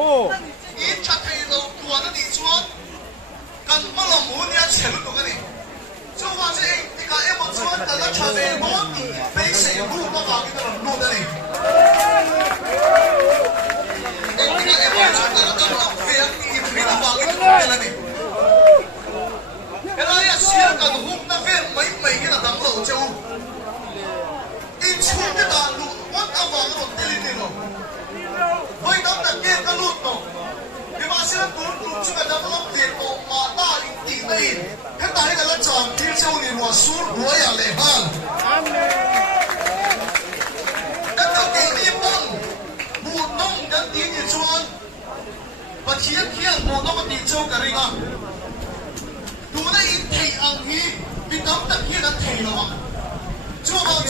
in cha thei lo tua na ni chuan kan malom hu nia chelu tu ka ni chu wa che ti ka emo chuan ta la cha ve mo ti pe se ru ma ba ki ta lo na ni e ti ka emo chuan ta la ka lo ve ni pri na ba ki ta la ni ela ya sia ka hu na ve mai mai ki na dang lo cheu in chu ke da lu wat a wa lo ti ni lo voi dam na ke ka lu to vì mà xin lỗi tôi chúng ta đã có tiền của mà ta định tỷ này hiện tại là chọn thiên châu thì hòa xuống đuổi à lệ hơn các đầu kỳ đi bông một nông đã tí như chuan và khiến một nông đi châu cả đi ngon